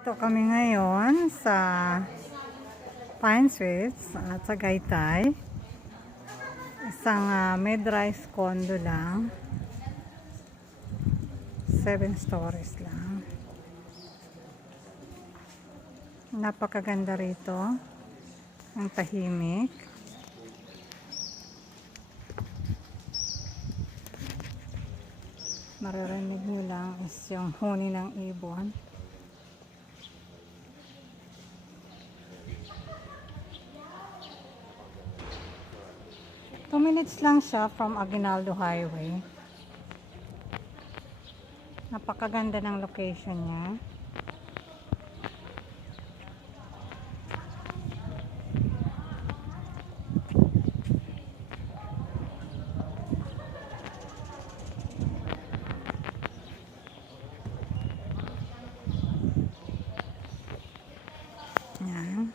Ito kami ngayon sa Pine Suites at sa Tagaytay. Isang mid-rise condo lang. 7 stories lang. Napakaganda rito. Ang tahimik. Maririnig nyo lang is yung huni ng ibon. Two minutes lang siya from Aguinaldo Highway. Napakaganda ng location niya. Yan.